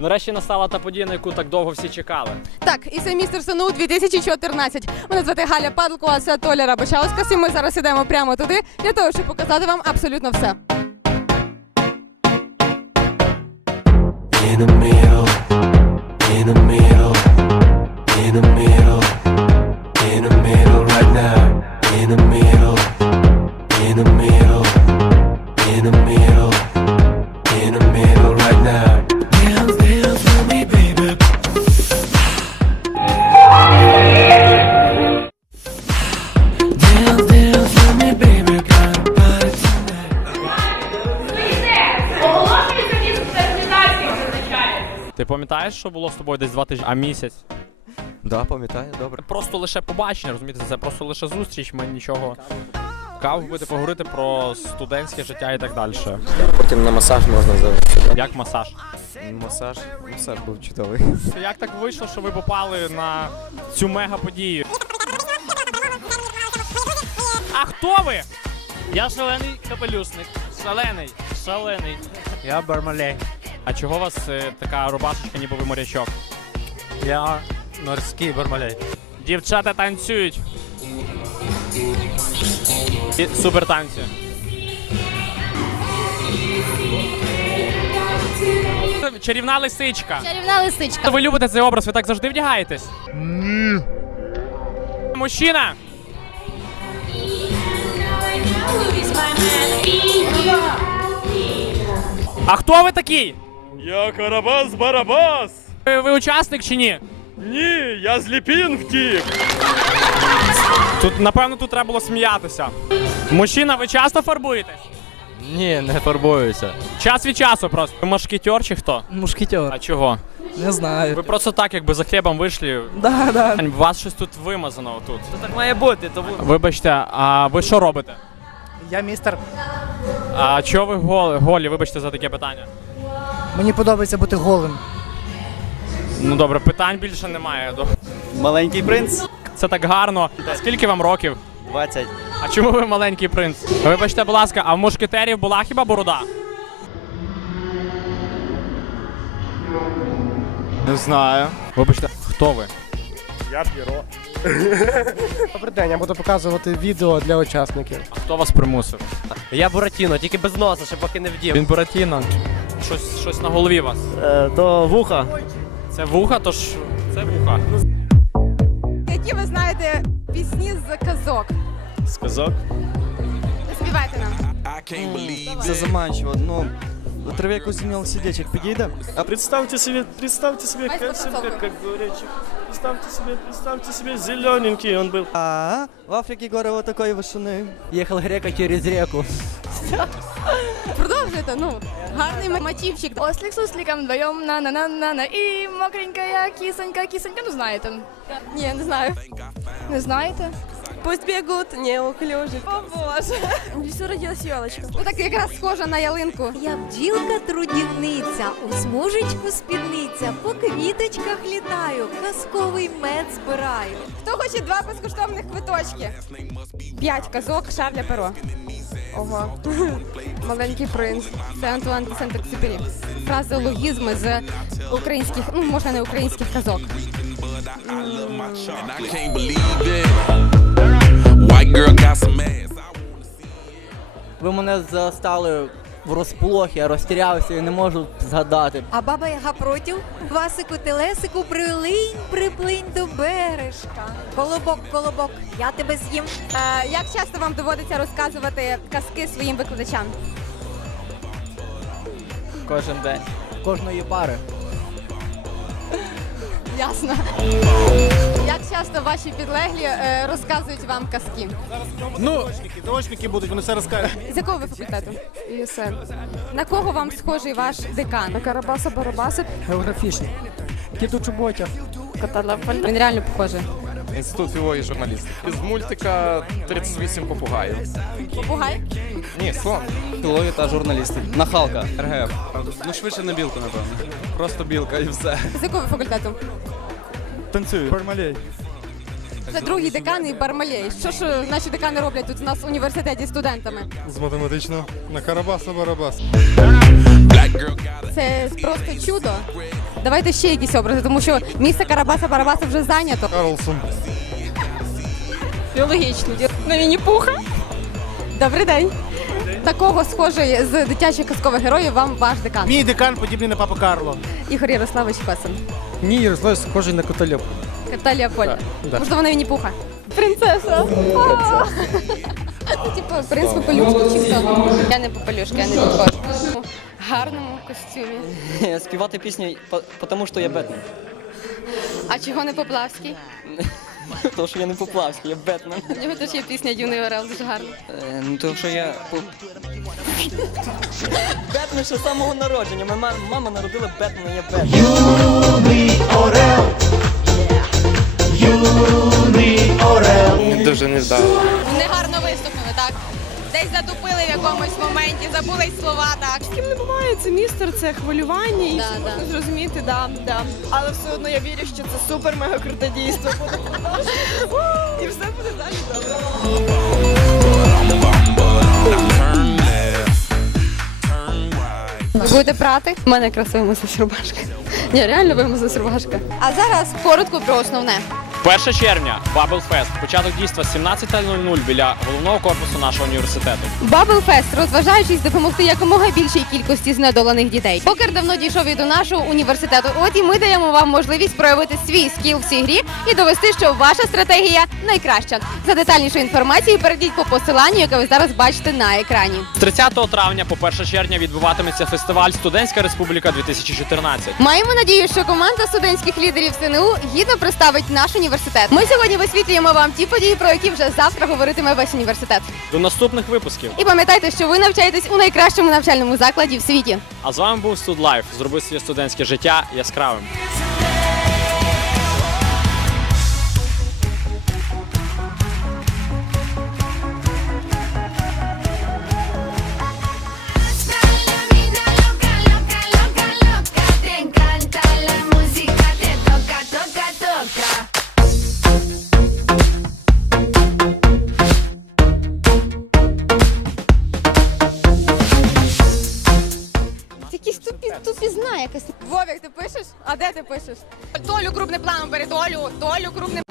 Нарешті настала та подія, на яку так довго всі чекали. Так, і це містер СНУ 2014. Мене звати Галя Падлко, а це Толя Рабочаускас, і ми зараз ідемо прямо туди для того, щоб показати вам абсолютно все. In the middle, in the middle, in the middle, in the middle right now. In the middle, in the middle, in the middle, in the middle right now. Ти пам'ятаєш, що було з тобою десь два тижні, а місяць? Да, пам'ятаю, добре. Просто лише побачення, розумієте, це просто лише зустріч, ми нічого. Каву випити, поговорити про студентське життя і так далі. Потім на масаж можна завести. Да? Як масаж? Масаж, масаж був чудовий. Як так вийшло, що ви попали на цю мега подію? А хто ви? Я шалений капелюсник. Шалений, шалений. Я бармалей. А чого у вас е, така рубашечка, ніби ви морячок? Я морський бармалей. Дівчата танцюють. І супер танці. Чарівна лисичка. Чарівна лисичка. Ви любите цей образ, ви так завжди вдягаєтесь? Ні. Мужчина! А хто ви такий? Я Карабас Барабас! Ви, ви учасник чи ні? Ні, я з Ліпін втік! Тут, напевно, тут треба було сміятися. Мужчина, ви часто фарбуєтесь? Ні, не фарбуюся. Час від часу просто. Ви мушкетер чи хто? Мушкетер. А чого? Не знаю. Ви просто так, якби за хлібом вийшли. Да, да. Вас щось тут вимазано тут. Так має бути, то Вибачте, а ви що робите? Я містер. А чого ви голі? голі? Вибачте за таке питання. Мені подобається бути голим. Ну добре, питань більше немає. Маленький принц. Це так гарно. Скільки вам років? 20. А чому ви маленький принц? Вибачте, будь ласка, а в мушкетерів була хіба борода? Не знаю. Вибачте, хто ви? Я Піро. Добрий день, я буду показувати відео для учасників. А хто вас примусив? Я Буратіно, тільки без носа, ще поки не вдів. Він Буратіно. Щось, щось на голові у вас. Е, то вуха. Це вуха, тож це вуха. Які ви знаєте пісні з казок? Сказок. Співайте нам. Це заманчиво. Ну, треба якось змінив сидячок підійде. А представьте себе, представьте себе, как, как, как говорят, представьте себе, представьте себе, зелененький он был. А, в Африці гори вот такої вишини. Їхав грека через реку. Продовжуйте, ну. Гарний мотивчик. Ослик с осликом вдвоем на на на на на і мокренькая кисонька, кисонька, ну знаєте. Ні, не знаю. Не знаєте? Пусть бігуть, неуклюжі. О боже. Лісу родилась ялочка. Ну так якраз схожа на ялинку. Я бджілка трудівниця, у смужечку спідниця, по квіточках літаю, Казковий мед збираю. Хто хоче два безкоштовних квиточки? П'ять казок, шавля перо. Ого. Маленький принц. Це Антуан де Сент-Екзюпері. Фразеологізми з українських, ну можна не українських казок. Ви мене застали врозплох, я розтірявся і не можу згадати. А баба яга протів, Васику телесику прилинь, приплинь до бережка. Колобок, колобок, я тебе з'їм. Е, як часто вам доводиться розказувати казки своїм викладачам? Кожен день. Кожної пари. Ясно. Як часто ваші підлеглі е, розказують вам казки? Ну, Заочники будуть, вони все розкажуть. З якого ви факультету? ЄСН. На кого вам схожий ваш декан? На Карабаса Барабаса. Географічний. Кіту Чуботя. Він реально похожий. Інститут філології журналістики. З мультика 38 попугаїв. Попугай? Ні, слон. Філологія та журналістика. Нахалка. РГФ. Ну швидше на білку, напевно. Просто білка і все. З якого ви факультету? Танцюю. Бармалей. Це другий декан і Бармалей. Що ж наші декани роблять тут у нас в університеті з студентами? З математичного на Карабаса Барабас. Це просто чудо. Давайте ще якісь образи, тому що місце Карабаса Барабаса вже зайнято. Карлсон. Біологічно. На Міні-Пуха. Добрий день. Такого схожої з дитячих казкових героїв вам ваш декан. Мій декан подібний на папу Карло. Ігор Ярославович Песен. Мій Ярослав схожий на котольоп. Каталія Поля. да. Можливо, на Міні-Пуха. Принцеса. Це типу принц чи хто? Я не Попелюшка, я не підходжу. В гарному костюмі. Співати пісню, тому що я Бетмен. А чого не Поплавський? Тому що я не Поплавський, я Бетмен. У нього теж є пісня Юний Орел, дуже гарна. Ну тому що я. Бетмен ще з самого народження. Моя мама народила Бетмена, я Бетмен. Дуже невдало. Негарно виступили, так? Десь затупили в якомусь моменті, забули слова, так. З ким не буває, це містер, це хвилювання і Да, все да. зрозуміти, да, да. Але все одно я вірю, що це супер мега круте дійство. І все буде далі добре. Ви будете прати? У мене якраз вимислась рубашка. Ні, реально вимислась рубашка. А зараз коротко про основне. 1 червня Bubble Fest. Початок дійства 17.00 біля головного корпусу нашого університету. Bubble Fest, розважаючись допомогти якомога більшій кількості знедолених дітей. Покер давно дійшов і до нашого університету. От і ми даємо вам можливість проявити свій скіл в цій грі і довести, що ваша стратегія найкраща. За детальнішу інформацію перейдіть по посиланню, яке ви зараз бачите на екрані. З 30 травня по 1 червня відбуватиметься фестиваль Студентська Республіка 2014. Маємо надію, що команда студентських лідерів СНУ гідно представить наш університет. Ми сьогодні висвітлюємо вам ті події, про які вже завтра говоритиме весь університет. До наступних випусків. І пам'ятайте, що ви навчаєтесь у найкращому навчальному закладі в світі. А з вами був Лайф. Зроби своє студентське життя яскравим. Пишеш? А де ти пишеш? Толю крупним планом бери, Толю, Толю крупним